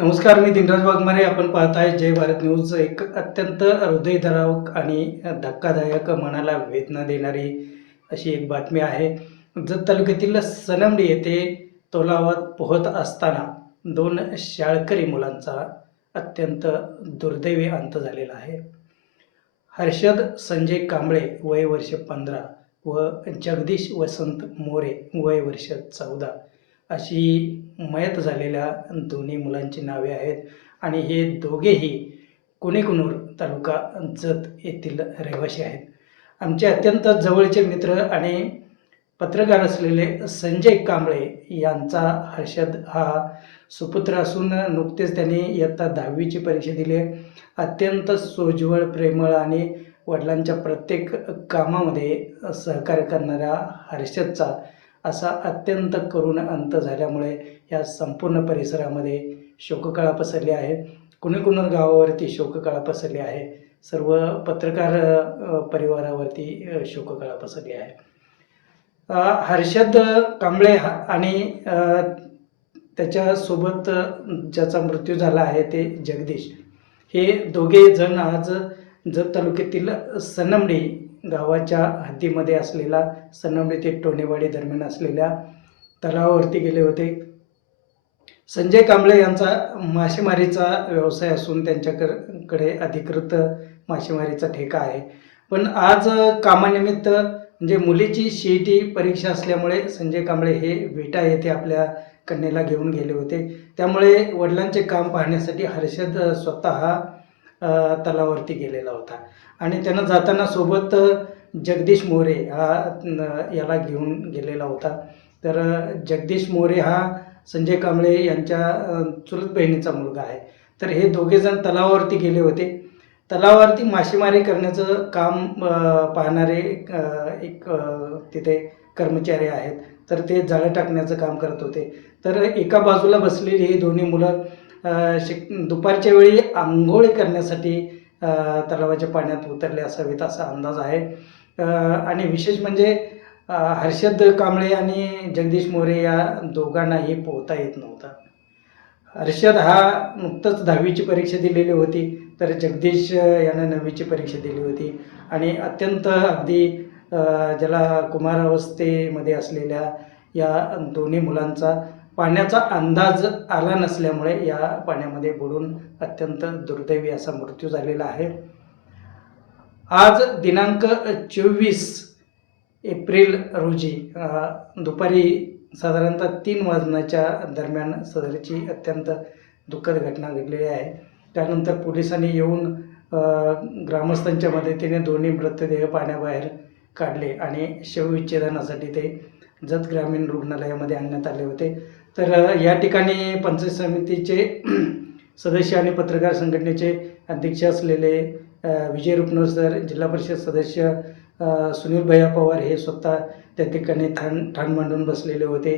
नमस्कार, मी दिनराज वाघमारे. आपण पाहताय जय भारत न्यूज. एक अत्यंत हृदयद्रावक आणि धक्कादायक, मनाला वेदना देणारी अशी एक बातमी आहे. जत तालुक्यातील सनमडी येथे तलावात पोहत असताना 2 शाळकरी मुलांचा अत्यंत दुर्दैवी अंत झालेला आहे. हर्षद संजय कांबळे वय वर्ष 15 व जगदीश वसंत मोरे वय वर्ष 14 अशी मयत झालेल्या दोन्ही मुलांची नावे आहेत. आणि हे दोघेही कुणेकुनूर तालुका जत येथील रहिवासी आहेत. आमचे अत्यंत जवळचे मित्र आणि पत्रकार असलेले संजय कांबळे यांचा हर्षद हा सुपुत्र असून नुकतेच त्यांनी इयत्ता 10वीची परीक्षा दिली आहे. अत्यंत सोज्वळ, प्रेमळ आणि वडिलांच्या प्रत्येक कामामध्ये सहकार्य करणाऱ्या हर्षदचा असा अत्यंत करुण अंत झाल्यामुळे या संपूर्ण परिसरामध्ये शोककळा पसरली आहे. कुणेकुनूर गावावरती शोककळा पसरली आहे. सर्व पत्रकार परिवारावरती शोककळा पसरली आहे. हर्षद कांबळे आणि त्याच्यासोबत ज्याचा मृत्यू झाला आहे ते जगदीश, हे दोघे जण आज जत तालुक्यातील सनमडी गावाच्या हद्दीमध्ये असलेला सनमडी ते टोनेवाडी दरम्यान असलेल्या तलावावरती गेले होते. संजय कांबळे यांचा मासेमारीचा व्यवसाय असून त्यांच्याकडे अधिकृत मासेमारीचा ठेका आहे. पण आज कामानिमित्त म्हणजे मुलीची सीईटी परीक्षा असल्यामुळे संजय कांबळे हे विटा येथे आपल्या कन्येला घेऊन गेले होते. त्यामुळे वडिलांचे काम पाहण्यासाठी हर्षद स्वतः तलावावरती गेलेला होता आणि त्यानं जाताना सोबत जगदीश मोरे याला घेऊन गेलेला होता. तर जगदीश मोरे हा संजय कांबळे यांच्या चुलत बहिणीचा मुलगा आहे. तर हे दोघेजण तलावावरती गेले होते. तलावावरती मासेमारी करण्याचं काम पाहणारे एक तिथे कर्मचारी आहेत. तर ते जाळं टाकण्याचं काम करत होते. तर एका बाजूला बसलेली ही दोन्ही मुलं दुपारच्या वेळी आंघोळ करण्यासाठी तलावाच्या पाण्यात उतरले असावेत असा अंदाज आहे. आणि विशेष म्हणजे हर्षद कांबळे आणि जगदीश मोरे या दोघांनाही पोहता येत नव्हता. हर्षद हा नुकतंच 10वीची परीक्षा दिलेली होती, तर जगदीश यानं 9वीची परीक्षा दिली होती. आणि अत्यंत अगदी ज्याला कुमारावस्थेमध्ये असलेल्या या दोन्ही मुलांचा पाण्याचा अंदाज आला नसल्यामुळे या पाण्यामध्ये बुडून अत्यंत दुर्दैवी असा मृत्यू झालेला आहे. आज दिनांक 24 एप्रिल रोजी दुपारी साधारणतः 3 वाजण्याच्या दरम्यान सदरची अत्यंत दुःखद घटना घडलेली आहे. त्यानंतर पोलिसांनी येऊन ग्रामस्थांच्या मदतीने दोन्ही मृतदेह पाण्याबाहेर काढले आणि शवविच्छेदनासाठी ते जत ग्रामीण रुग्णालयामध्ये आणण्यात आले होते. तर या ठिकाणी पंचायत समितीचे सदस्य आणि पत्रकार संघटनेचे अध्यक्ष असलेले विजय रुपनवर सर, जिल्हा परिषद सदस्य सुनील भैया पवार हे स्वतः त्या ठिकाणी ठाण मांडून बसलेले होते.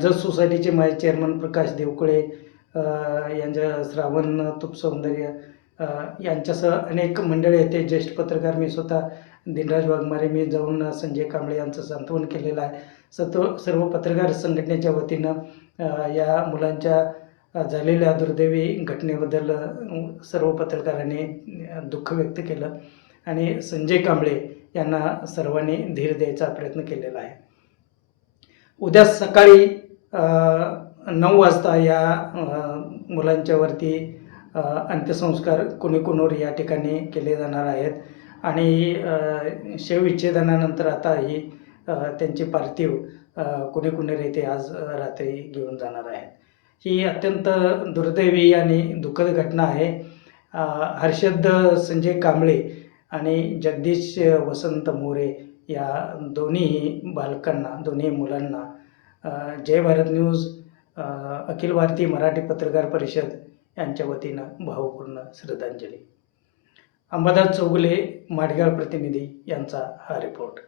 जत सोसायटीचे माजी चेअरमन प्रकाश देवकुळे यांच्या श्रावण तुपसौंदर्य यांच्यासह अनेक मंडळी येते. ज्येष्ठ पत्रकार मी स्वतः दिनराज वाघमारे मी जाऊन संजय कांबळे यांचं सांत्वन केलेलं आहे. सर्व पत्रकार संघटनेच्या वतीनं या मुलांच्या झालेल्या दुर्दैवी घटनेबद्दल सर्व पत्रकारांनी दुःख व्यक्त केलं आणि संजय कांबळे यांना सर्वांनी धीर द्यायचा प्रयत्न केलेला आहे. उद्या सकाळी 9 वाजता या मुलांच्यावरती अंत्यसंस्कार कुणेकुनूर या ठिकाणी केले जाणार आहेत. आणि शवविच्छेदनानंतर आता ही त्यांचे पार्थिव कुणेकुनूर येथे आज रात्री घेऊन जाणार आहेत. ही अत्यंत दुर्दैवी आणि दुःखद घटना आहे. हर्षद संजय कांबळे आणि जगदीश वसंत मोरे या दोन्ही बालकांना, दोन्ही मुलांना जय भारत न्यूज, अखिल भारतीय मराठी पत्रकार परिषद यांच्या वतीनं भावपूर्ण श्रद्धांजली. अंबादास चौगुले, माडगाव प्रतिनिधी यांचा हा रिपोर्ट.